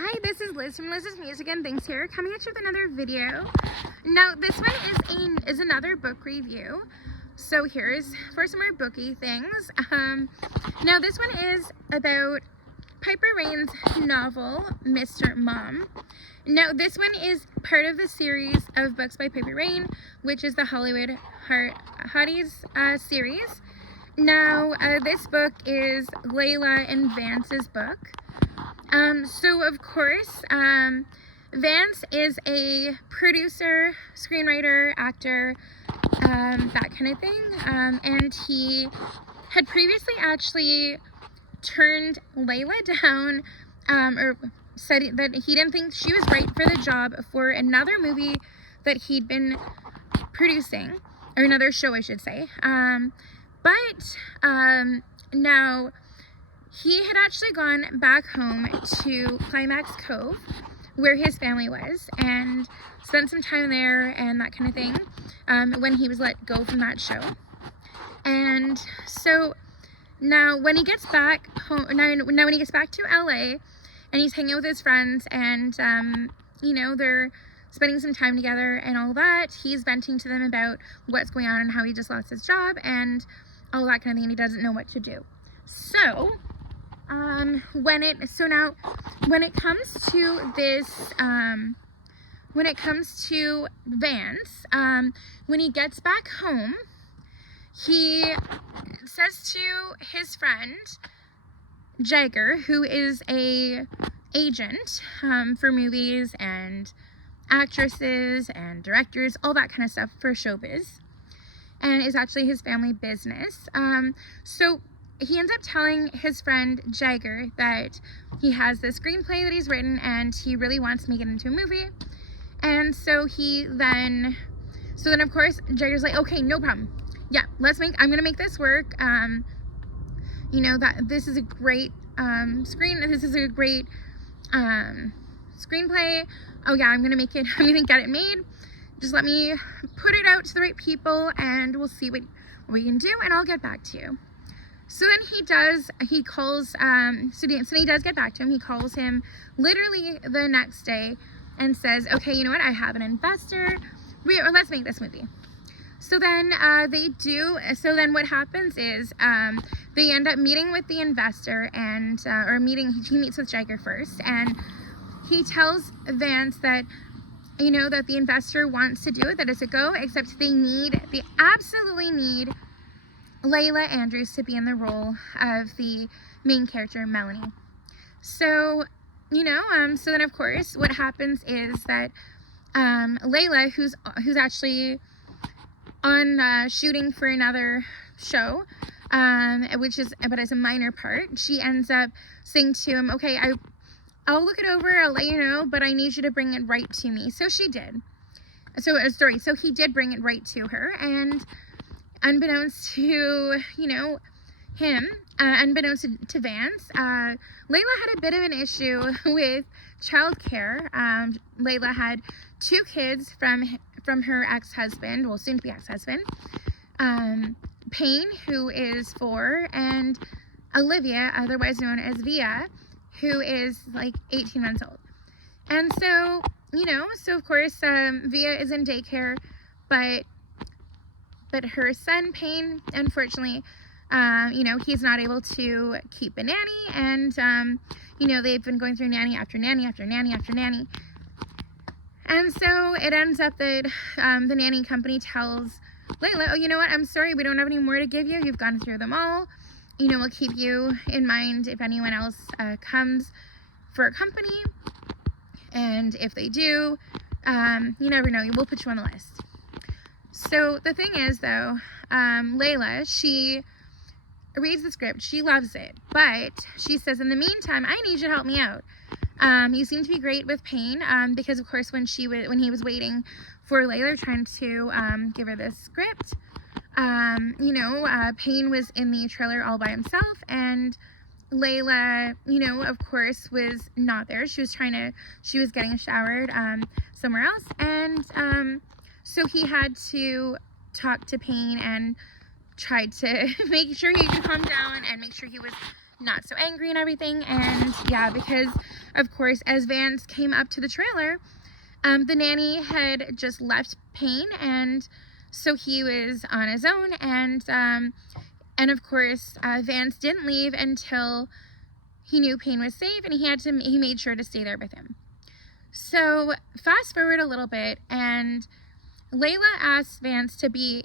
Hi, this is Liz from Liz's Music and Things here, coming at you with another video. Now, this one is another book review. So here's for some more Booky things. Now this one is about Piper Rayne's novel, Mr. Mom. Now this one is part of the series of books by Piper Rayne, which is the Hollywood Hotties series. Now this book is Layla and Vance's book. So of course, Vance is a producer, screenwriter, actor, that kind of thing, and he had previously actually turned Layla down, or said that he didn't think she was right for the job for another movie that he'd been producing, or another show I should say, now he had actually gone back home to Climax Cove, where his family was, and spent some time there and that kind of thing, when he was let go from that show. And so now when he gets back home, now when he gets back to LA, and he's hanging out with his friends, and you know, they're spending some time together and all that, he's venting to them about what's going on and how he just lost his job and all that kind of thing, and he doesn't know what to do. So when it comes to this, when it comes to Vance, when he gets back home, he says to his friend Jagger, who is a agent for movies and actresses and directors, all that kind of stuff for showbiz, and is actually his family business. So he ends up telling his friend Jagger that he has this screenplay that he's written and he really wants to make it into a movie. And so then of course Jagger's like, okay, no problem. Yeah, I'm gonna make this work. You know, that this is a great screenplay. Oh yeah, I'm gonna get it made. Just let me put it out to the right people and we'll see what we can do, and I'll get back to you. So then he does get back to him. He calls him literally the next day and says, okay, you know what, I have an investor, let's make this movie. So then what happens is they end up meeting with the investor, and he meets with Jagger first, and he tells Vance that, you know, that the investor wants to do it, that it's a go, except they absolutely need Layla Andrews to be in the role of the main character, Melanie. So, you know, so then of course what happens is that Layla, who's actually on shooting for another show, but as a minor part, she ends up saying to him, okay, I'll look it over, I'll let you know, but I need you to bring it right to me. So she did. So he did bring it right to her, and unbeknownst to, you know, him, unbeknownst to Vance, Layla had a bit of an issue with childcare. Layla had 2 kids from her ex-husband, well, soon-to-be ex-husband, Payne, who is 4, and Olivia, otherwise known as Via, who is like 18 months old. And so, you know, so of course, Via is in daycare, but her son, Payne, unfortunately, you know, he's not able to keep a nanny, and, you know, they've been going through nanny after nanny after nanny after nanny. And so it ends up that the nanny company tells Layla, oh, you know what, I'm sorry, we don't have any more to give you. You've gone through them all. You know, we'll keep you in mind if anyone else comes for a company. And if they do, you never know, we'll put you on the list. So the thing is, though, Layla, she reads the script, she loves it, but she says, in the meantime, I need you to help me out. You seem to be great with Payne, because of course when he was waiting for Layla, trying to give her this script, you know, Payne was in the trailer all by himself, and Layla, you know, of course, was not there. She was getting showered somewhere else, and so he had to talk to Payne and tried to make sure he could calm down and make sure he was not so angry and everything. And yeah, because of course, as Vance came up to the trailer, the nanny had just left Payne, and so he was on his own. And of course, Vance didn't leave until he knew Payne was safe, and he made sure to stay there with him. So fast forward a little bit, and Layla asked Vance to be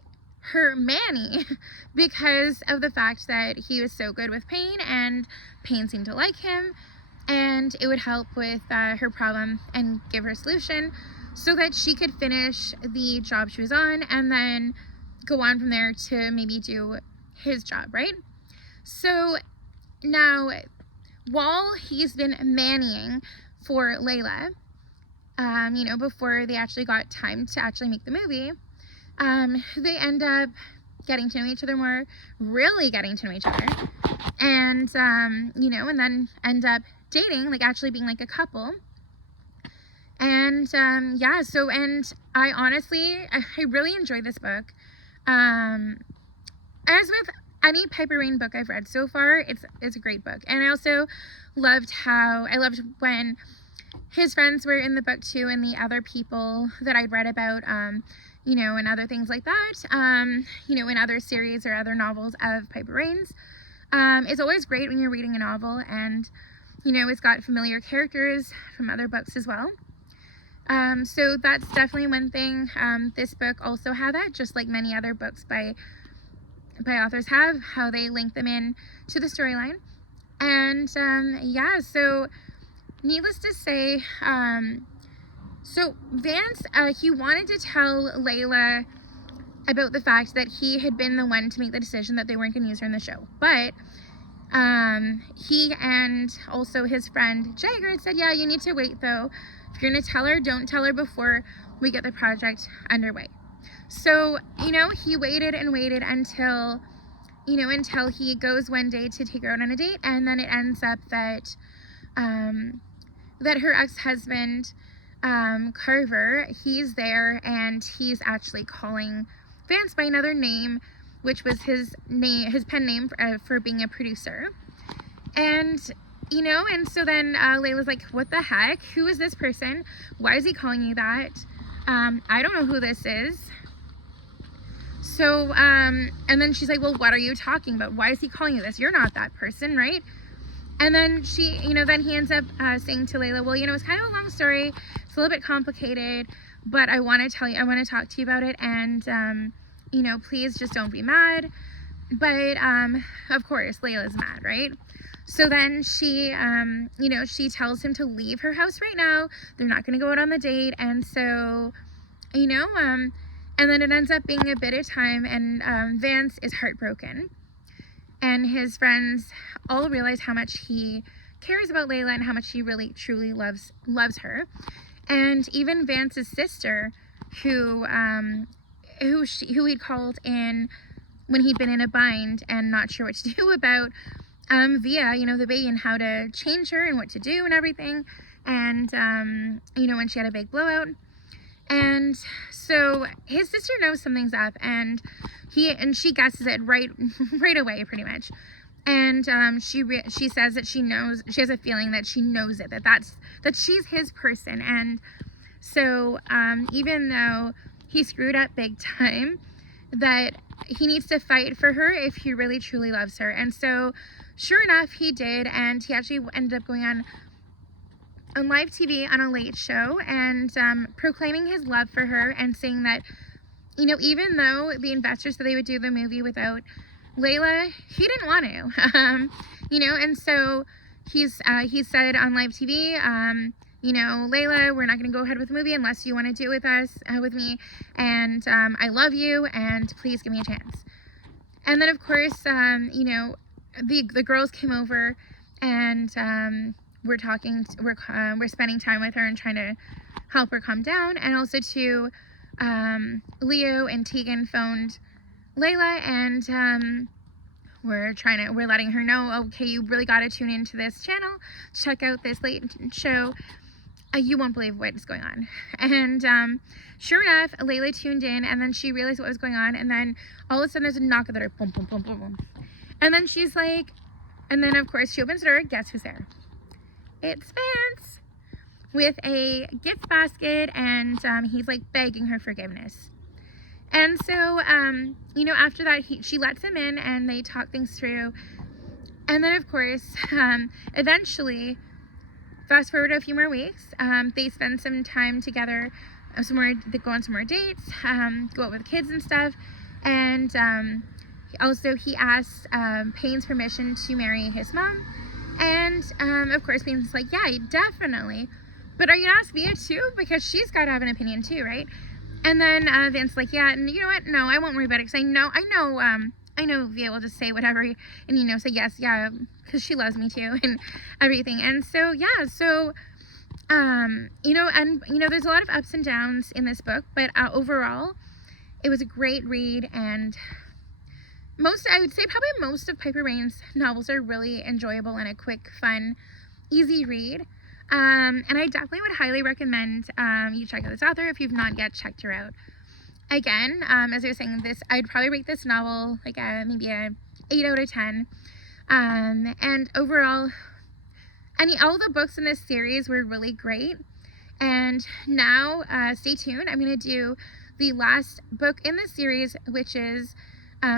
her Manny because of the fact that he was so good with Payne, and Payne seemed to like him, and it would help with her problem and give her a solution so that she could finish the job she was on and then go on from there to maybe do his job, right? So now, while he's been mannying for Layla, you know, before they actually got time to actually make the movie, they end up getting to know each other more, really getting to know each other, and, you know, and then end up dating, like actually being like a couple. And, yeah, so, and I really enjoyed this book. As with any Piper Rayne book I've read so far, it's a great book. And I also loved when his friends were in the book too, and the other people that I'd read about, you know, and other things like that, you know, in other series or other novels of Piper Rayne's. It's always great when you're reading a novel and, you know, it's got familiar characters from other books as well. So that's definitely one thing. This book also had that, just like many other books by authors have, how they link them in to the storyline. And yeah, so needless to say, so Vance, he wanted to tell Layla about the fact that he had been the one to make the decision that they weren't going to use her in the show. But he and also his friend Jagger had said, yeah, you need to wait though. If you're going to tell her, don't tell her before we get the project underway. So, you know, he waited and waited until, you know, until he goes one day to take her out on a date, and then it ends up that that her ex-husband, Carver, he's there, and he's actually calling Vance by another name, which was his pen name for being a producer. And, you know, and so then Layla's like, what the heck? Who is this person? Why is he calling you that? I don't know who this is. So, and then she's like, well, what are you talking about? Why is he calling you this? You're not that person, right? And then she, you know, then he ends up saying to Layla, well, you know, it's kind of a long story. It's a little bit complicated, but I want to talk to you about it. And, you know, please just don't be mad. But, of course, Layla's mad, right? So then she, you know, she tells him to leave her house right now. They're not going to go out on the date. And so, you know, and then it ends up being a bit of time, and Vance is heartbroken. And his friends all realize how much he cares about Layla and how much he really, truly loves her. And even Vance's sister, who he'd called in when he'd been in a bind and not sure what to do about, via, you know, the baby and how to change her and what to do and everything. And, you know, when she had a big blowout. And so his sister knows something's up, and she guesses it right away, pretty much. And she says that she has a feeling that she knows it, that she's his person. And so even though he screwed up big time, that he needs to fight for her if he really truly loves her. And so sure enough, he did, and he actually ended up going on live TV on a late show and proclaiming his love for her and saying that, you know, even though the investors said they would do the movie without Layla, he didn't want to, you know. And so he said on live TV, you know, Layla, we're not going to go ahead with the movie unless you want to do it with us, with me, and I love you, and please give me a chance. And then of course, you know, the girls came over, and we're spending time with her and trying to help her calm down. And also too, Leo and Tegan phoned Layla, and we're letting her know, okay, you really got to tune into this channel, check out this late show. You won't believe what's going on. And sure enough, Layla tuned in, and then she realized what was going on, and then all of a sudden there's a knock at her, boom, boom, boom, boom, boom. And then she's like, And then, of course, she opens the door. Guess who's there? It's Vance with a gift basket, and he's like begging her forgiveness. And so, you know, after that, she lets him in and they talk things through. And then, of course, eventually, fast forward a few more weeks, they spend some time together, they go on some more dates, go out with the kids and stuff. And also, he asks Payne's permission to marry his mom. And, of course, Payne's like, yeah, definitely. But are you gonna ask Via too? Because she's got to have an opinion too, right? And then Vince's like, yeah, and you know what? No, I won't worry about it, because I know Via will just say whatever, and, you know, say yes, yeah, because she loves me too, and everything. And so, yeah, so, you know, and, you know, there's a lot of ups and downs in this book, but overall, it was a great read, and I would say probably most of Piper Rayne's novels are really enjoyable and a quick, fun, easy read. And I definitely would highly recommend you check out this author if you've not yet checked her out. Again, as I was saying, I'd probably rate this novel like maybe a 8 out of 10. And overall, all the books in this series were really great. And now, stay tuned. I'm going to do the last book in this series, which is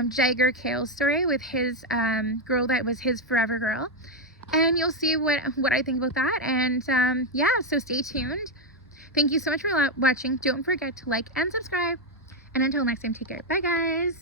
Jagger Cale's story with his girl that was his forever girl. And you'll see what I think about that. And yeah, so stay tuned. Thank you so much for watching. Don't forget to like and subscribe. And until next time, take care. Bye, guys.